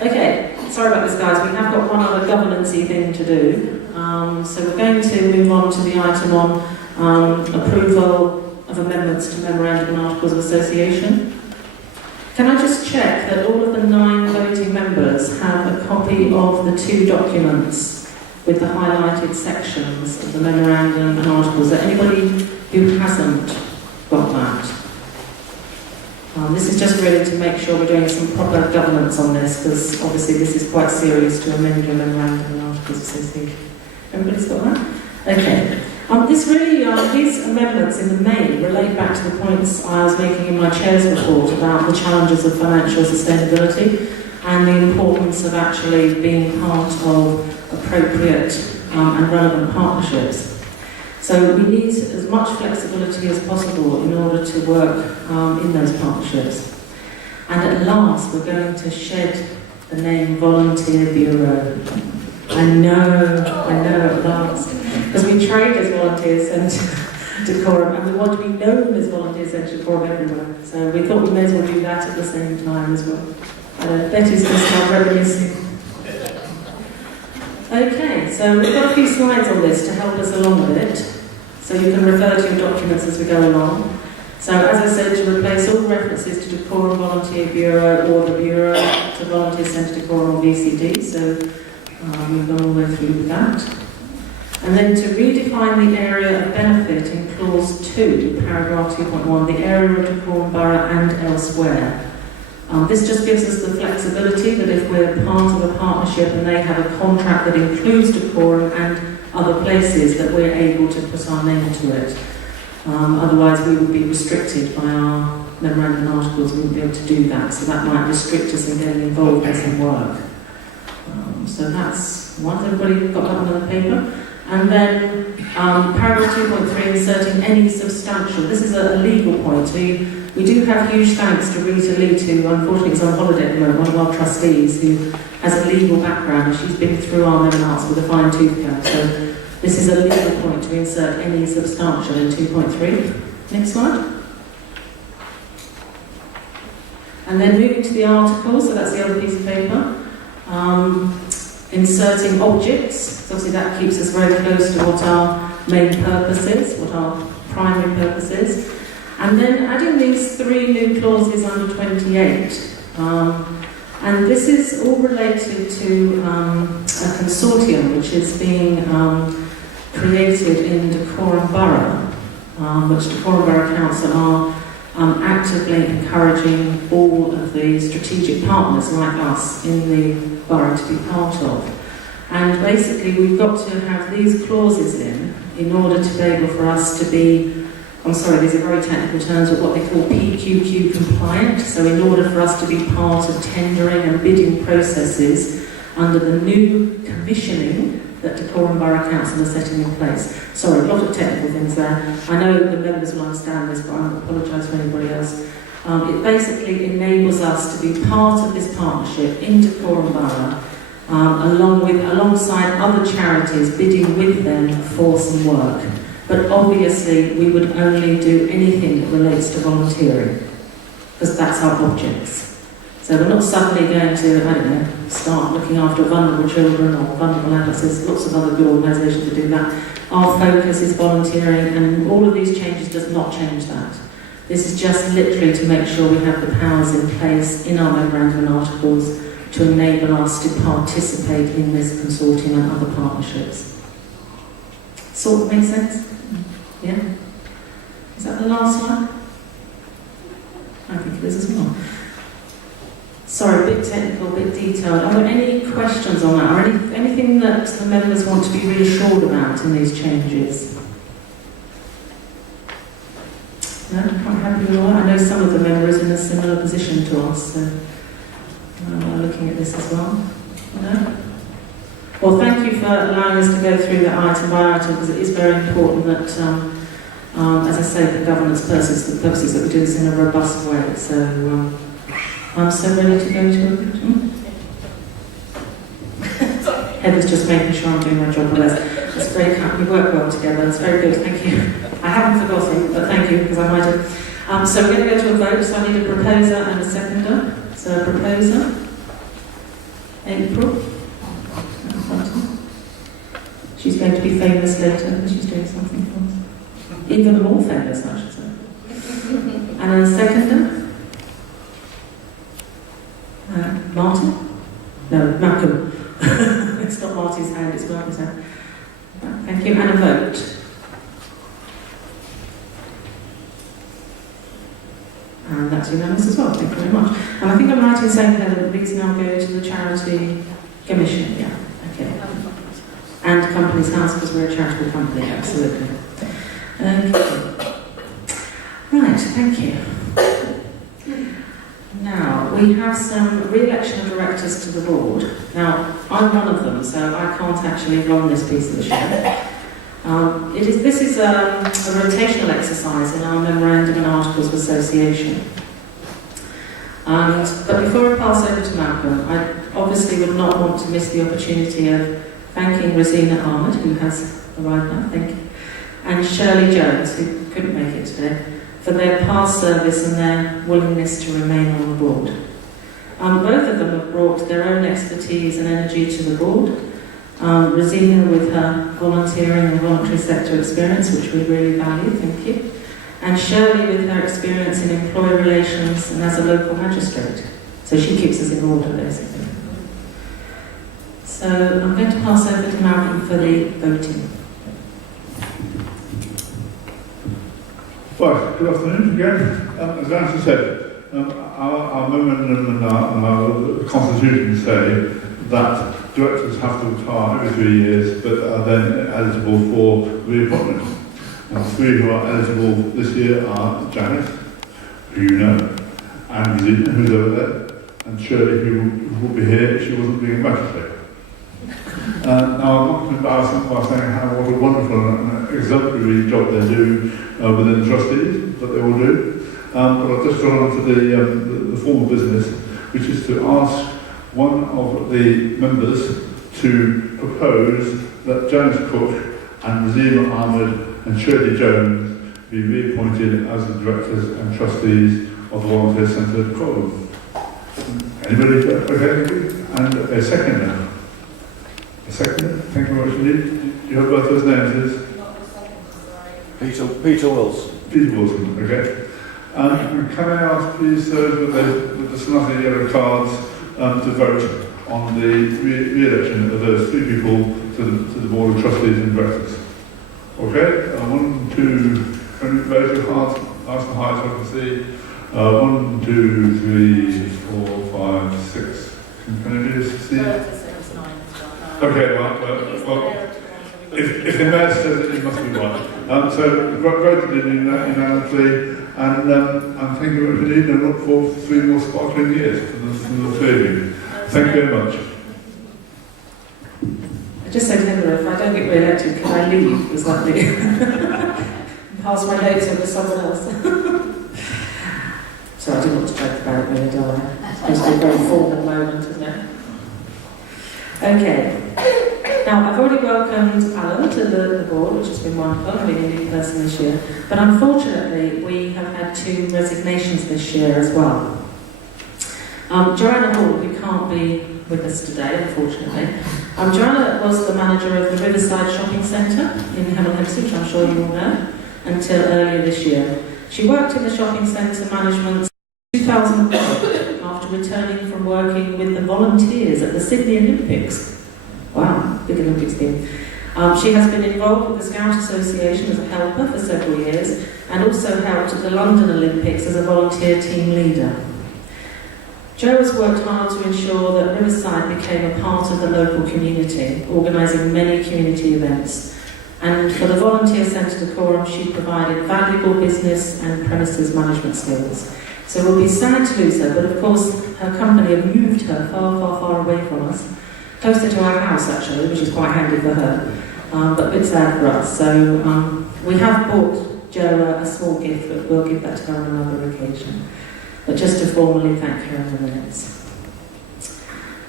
Okay, sorry about this, guys. We have got one other governance-y thing to do. So we're going to move on to the item on approval of amendments to Memorandum and Articles of Association. Can I just check that all of the 9 voting members have a copy of the 2 documents with the highlighted sections of the Memorandum and Articles? Is there anybody who hasn't got that? This is just really to make sure we're doing some proper governance on this, because obviously this is quite serious to amend your Memorandum and Articles of Association. Everybody's got that? Okay. These amendments in the main relate back to the points I was making in my chair's report about the challenges of financial sustainability and the importance of actually being part of appropriate and relevant partnerships. So we need as much flexibility as possible in order to work in those partnerships. And at last we're going to shed the name Volunteer Bureau. I know, at last. Because we trade as Volunteer Centre Decorum, and we want to be known as Volunteer Centre Decorum everywhere. So we thought we may as well do that at the same time as well. Betty's going to start reminiscing. Okay, so we've got a few slides on this to help us along a bit. So you can refer to your documents as we go along. So as I said, to replace all references to Decorum Volunteer Bureau or the Bureau to Volunteer Centre Decorum or VCD. So we've gone all the way through with that. And then to redefine the area of benefit in Clause 2, paragraph 2.1, the area of Decorum Borough and elsewhere. This just gives us the flexibility that if we're part of a partnership and they have a contract that includes Decorum and other places, that we're able to put our name to it. Otherwise we would be restricted by our Memorandum and Articles, we wouldn't be able to do that. So that might restrict us in getting involved in some work. So that's one. Everybody got that on the paper? And then paragraph 2.3, inserting any substantial. This is a legal point. We do have huge thanks to Rita Lee, who unfortunately is on holiday at the moment, one of our trustees, who has a legal background, and she's been through our memos with a fine-tooth comb. So this is a legal point to insert any substantial in 2.3. Next slide. And then moving to the articles, so that's the other piece of paper. Inserting objects, so obviously that keeps us very close to what our main purpose is, what our primary purpose is. And then adding these 3 new clauses under 28. And this is all related to a consortium which is being created in Decorum Borough, which Decorum Borough Council are actively encouraging all of the strategic partners like us in the borough to be part of. And basically we've got to have these clauses in order to be able for us to be, I'm sorry, these are very technical terms, but what they call PQQ compliant. So in order for us to be part of tendering and bidding processes under the new commissioning that Decorum Borough Council are setting in place. Sorry, a lot of technical things there. I know the members will understand this, but I apologise for anybody else. It basically enables us to be part of this partnership in Decorum Borough, alongside other charities bidding with them for some work. But obviously we would only do anything that relates to volunteering, because that's our objects. So we're not suddenly going to, start looking after vulnerable children or vulnerable adults. There's lots of other good organisations that do that. Our focus is volunteering, and all of these changes does not change that. This is just literally to make sure we have the powers in place in our Memorandum and Articles to enable us to participate in this consortium and other partnerships. Sort of makes sense? Yeah? Is that the last one? I think it is as well. Sorry, a bit technical, a bit detailed. Are there any questions on that, or anything that the members want to be reassured about in these changes? No? Quite happy with all that? I know some of the members in a similar position to us, so are looking at this as well. No? Well, thank you for allowing us to go through that item by item, because it is very important that, as I say, for governance purposes that we do this in a robust way. So I'm so ready to go to a Heather's just making sure I'm doing my job well. That's very kind. We work well together. That's very good. Thank you. I haven't forgotten, but thank you, because I might have. So we're going to go to a vote. So I need a proposer and a seconder. So a proposer. even more famous, I should say. And a seconder? Martin? No, Malcolm. It's not Martin's hand, it's Malcolm's hand. Thank you. And a vote. And that's unanimous as well, thank you very much. And I think I'm right in saying that these now go to the Charity Commission, yeah, okay. And Company's House, because we're a charitable company, absolutely. Right, thank you. Now, we have some re-election of directors to the board. Now, I'm one of them, so I can't actually run this piece of the show. This is a rotational exercise in our Memorandum and Articles of Association. But before I pass over to Malcolm, I obviously would not want to miss the opportunity of thanking Rosina Ahmed, who has arrived now, thank you, and Shirley Jones, who couldn't make it today, for their past service and their willingness to remain on the board. Both of them have brought their own expertise and energy to the board. Rosina with her volunteering and voluntary sector experience, which we really value, thank you. And Shirley with her experience in employee relations and as a local magistrate. So she keeps us in order, basically. So I'm going to pass over to Malcolm for the voting. Right, good afternoon again. As Nancy said, our memorandum and our constitution say that directors have to retire every 3 years, but are then eligible for reappointment. And the three who are eligible this year are Janet, who you know, and Rosina, who's over there, and Shirley, who will be here if she wasn't being a magistrate. Now, I'm not going to embarrass them by saying what a wonderful and exemplary job they do within the trustees, that they will do. But I've just gone on to the formal business, which is to ask one of the members to propose that James Cook and Rosina Ahmed and Shirley Jones be reappointed as the directors and trustees of the Volunteer Centre Column. Anybody? Okay, and a seconder. A seconder? Thank you very much indeed. You have both those names, please? Peter Wilson. Peter Wilson, okay. Can I ask please those with the snotty yellow cards to vote on the re-election of those three people to the Board of Trustees and Directors? Okay, 1, 2, can you raise your heart, nice and high so I can see. 1, 2, 3, 4, 5, 6. Can you do this? See? Okay, well, if the mayor says it, it must be right. So, voted in unanimously, and thank you very much indeed, and look forward to 3 more sparkling years from the three of you. Thank you very much. I just said to Heather, if I don't get re-elected, can I leave? Was that me? Pass my notes over to someone else. So I didn't want to joke about it really, do I? It's supposed to be a very formal moment, isn't it? Okay. Now, I've already welcomed Alan to the board, which has been wonderful, having a new person this year. But unfortunately, we have had 2 resignations this year as well. Joanna Hall, who can't be with us today, unfortunately. Joanna was the manager of the Riverside Shopping Centre in Hemel Hempstead, which I'm sure you all know, until earlier this year. She worked in the shopping centre management since 2001 after returning from working with the volunteers at the Sydney Olympics. Wow, big Olympics team. She has been involved with the Scout Association as a helper for several years and also helped at the London Olympics as a volunteer team leader. Jo has worked hard to ensure that Riverside became a part of the local community, organising many community events. And for the Volunteer Centre Decorum, she provided valuable business and premises management skills. So we'll be sad to lose her, but of course her company have moved her far, far, far away from us, closer to our house actually, which is quite handy for her, but a bit sad for us. So we have bought Jo a small gift, but we'll give that to her on another occasion. But just to formally thank her in the minutes.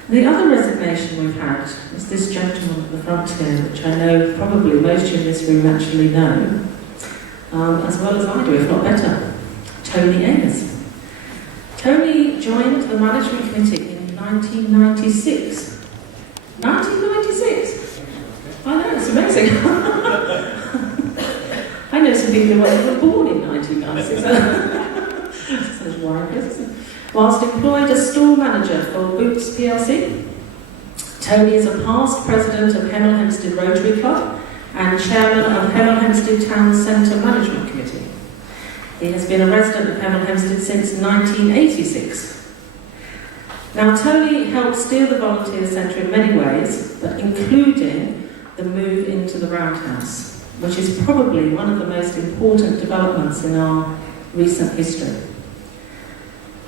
The other resignation we've had is this gentleman at the front here, which I know probably most of you in this room actually know, as well as I do, if not better, Tony Ayers. Tony joined the management committee in 1996. 1996? I know, it's amazing. I know some to people who were born in 1996. Sounds worrying, isn't it? Whilst employed as store manager for Boots plc, Tony is a past president of Hemel Hempstead Rotary Club and chairman of Hemel Hempstead Town Centre Management Committee. He has been a resident of Hemel Hempstead since 1986. Now, Tony helped steer the Volunteer Centre in many ways, but including the move into the Roundhouse, which is probably one of the most important developments in our recent history.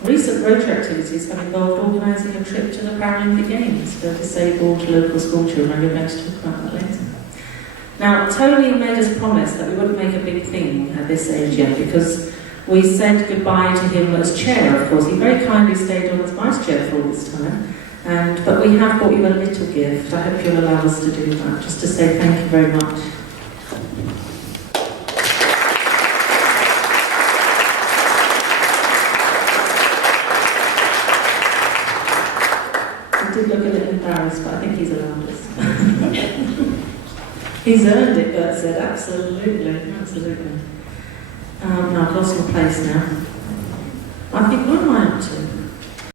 Recent Rotary activities have involved organising a trip to the Paralympic Games for disabled local school children. We're going to talk about that later. Now, Tony made us promise that we wouldn't make a big thing at this AGM because we said goodbye to him as chair, of course. He very kindly stayed on as vice chair for all this time. But we have brought you a little gift. I hope you'll allow us to do that, just to say thank you very much. I did look a little embarrassed, but I think he's allowed us. He's earned it, Bert said. Absolutely, absolutely. No, I've lost my place now. I think, what am I up to?